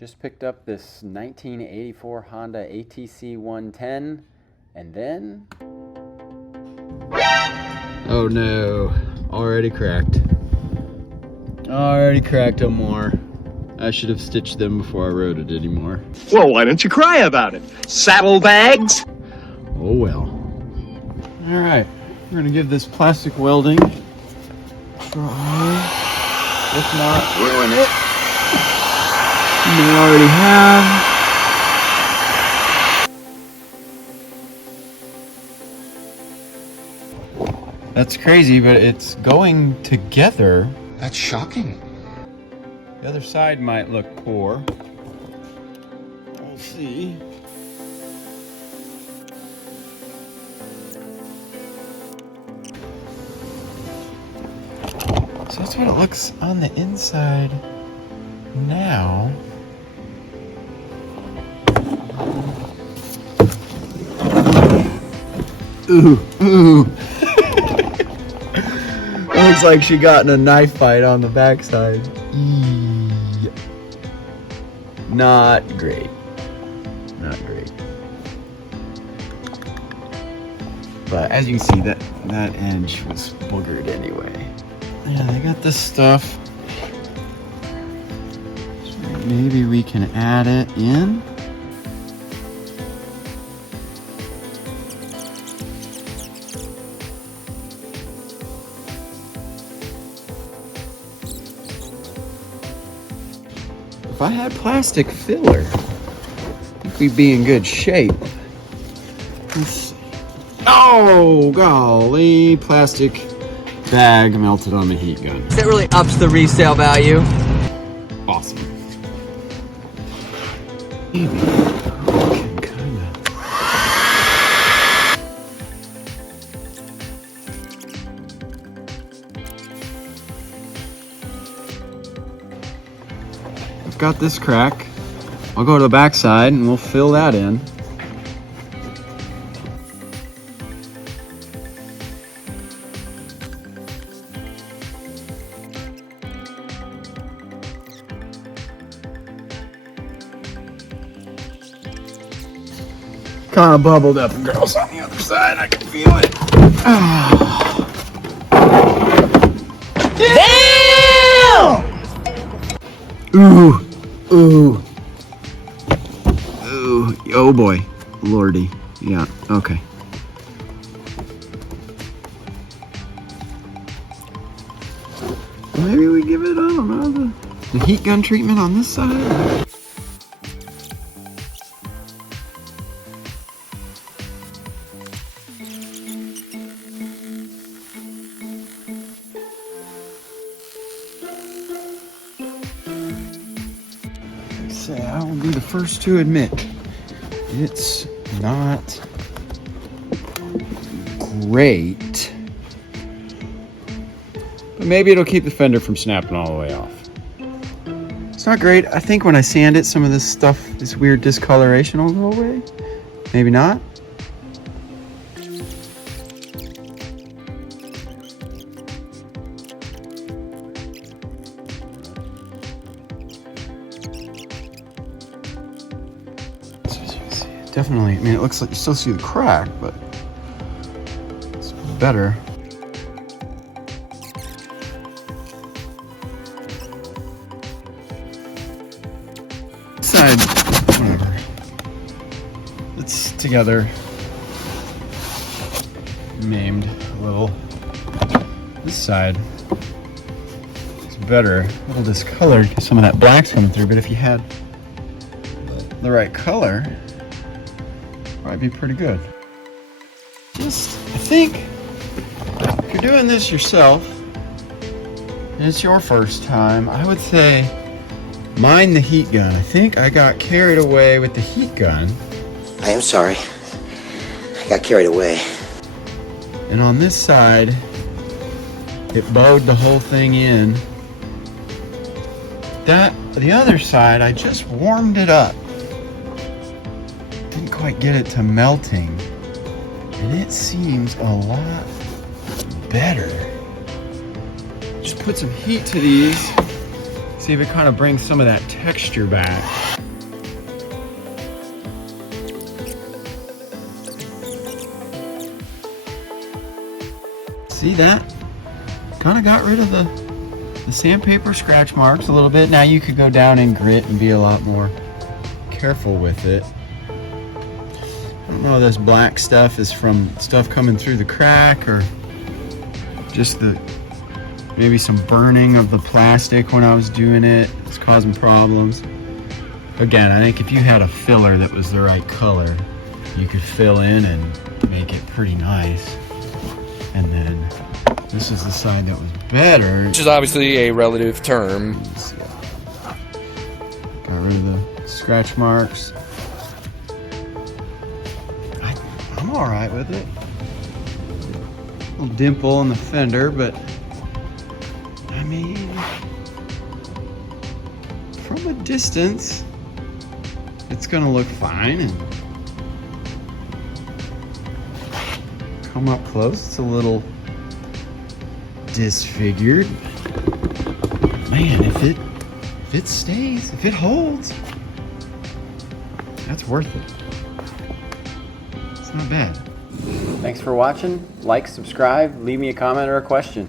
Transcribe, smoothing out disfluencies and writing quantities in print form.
Just picked up this 1984 Honda ATC 110, and then... Oh no, already cracked. Already cracked them more. I should have stitched them before I rode it anymore. Well, why don't you cry about it? Saddlebags? Oh well. Alright, we're gonna give this plastic welding a try. If not, ruin it. You may already have. That's crazy, but it's going together. That's shocking. The other side might look poor. We'll see. So that's what it looks on the inside now. Ooh, ooh. Looks like she got in a knife fight on the backside. Eee. Not great. Not great. But as you can see, that edge was boogered anyway. Yeah, they got this stuff. So maybe we can add it in. If I had plastic filler, I think we'd be in good shape. Let's see. Oh, golly, plastic bag melted on the heat gun. That really ups the resale value. Awesome. Maybe we can kinda... I've got this crack. I'll go to the back side and we'll fill that in. Kind of bubbled up, girls, on the other side. I can feel it. Damn! Ooh, ooh, ooh. Oh boy, lordy. Yeah. Okay. Maybe we give it, I don't know, the heat gun treatment on this side. I will be the first to admit it's not great, but maybe it'll keep the fender from snapping all the way off. It's not great. I think when I sand it, some of this stuff, this weird discoloration will go away. Maybe not. Definitely, I mean, it looks like you still see the crack, but it's better. Side, whatever. It's together. Maimed a little. This side is better. A little discolored because some of that black's coming through, but if you had the right color, probably be pretty good. Just, I think, if you're doing this yourself, and it's your first time, I would say mind the heat gun. I think I got carried away with the heat gun. I am sorry. I got carried away. And on this side, it bowed the whole thing in. The other side, I just warmed it up. Didn't quite get it to melting, and it seems a lot better. Just put some heat to these. See See if it kind of brings some of that texture back. See that? Kind of got rid of the sandpaper scratch marks a little bit. Now you could go down in grit and be a lot more careful with it. I don't know if this black stuff is from stuff coming through the crack or just maybe some burning of the plastic when I was doing it. It's causing problems. Again, I think if you had a filler that was the right color, you could fill in and make it pretty nice. And then this is the side that was better. Which is obviously a relative term. Got rid of the scratch marks. I'm all right with it. A little dimple in the fender, but I mean, from a distance, it's gonna look fine. And come up close, it's a little disfigured. Man, if it stays, if it holds, that's worth it. It's not bad. Thanks for watching. Like, subscribe, leave me a comment or a question.